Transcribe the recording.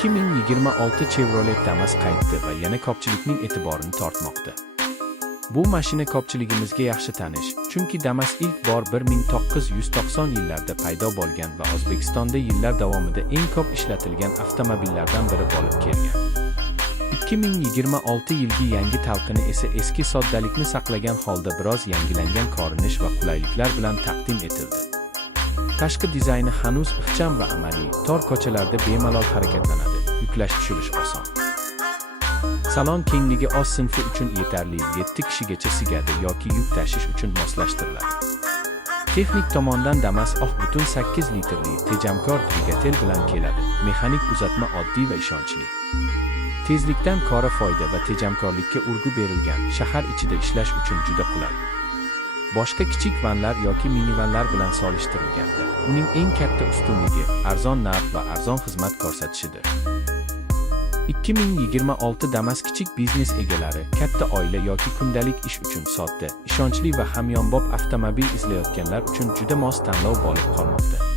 2026 Chevrolet Damas qaytdi va yana ko'pchilikning e'tiborini tortmoqda. Bu mashina ko'pchiligimizga yaxshi tanish, chunki Damas ilk bor 1990 yillarda paydo bo'lgan va O'zbekistonda yillar davomida eng ko'p ishlatilgan avtomobillardan biri bo'lib kelgan. 2026 yilgi yangi talqini esa eski soddalikni saqlagan holda biroz yangilangan ko'rinish va qulayliklar bilan taqdim etildi. Tashqi dizayni hanuz ixcham va amaliy, tor ko'chalarda bemalol harakatlanadi, yuklash-tushirish oson. Salon kengligi oz sinfi uchun yetarli, 7 kishigacha sigadi yoki yuk tashish uchun moslashtiriladi. Texnik tomondan Damas butun 8 litrli tejamkor dvigatel bilan keladi. Mexanik uzatma oddiy va ishonchli. Tezlikdan ko'ra foyda va tejamkorlikka urg'u berilgan, shahar ichida ishlash uchun juda qulay. Boshqa kichik vanlar yoki minivanlar bilan solishtirilganda, uning eng katta ustunligi arzon narx va arzon xizmat ko'rsatishidir. 2026 Damas kichik biznes egalari, katta oila yoki kundalik ish uchun sodda, ishonchli va hamyonbop avtomobil izlayotganlar uchun juda mos tanlov bo'lib qolmoqda.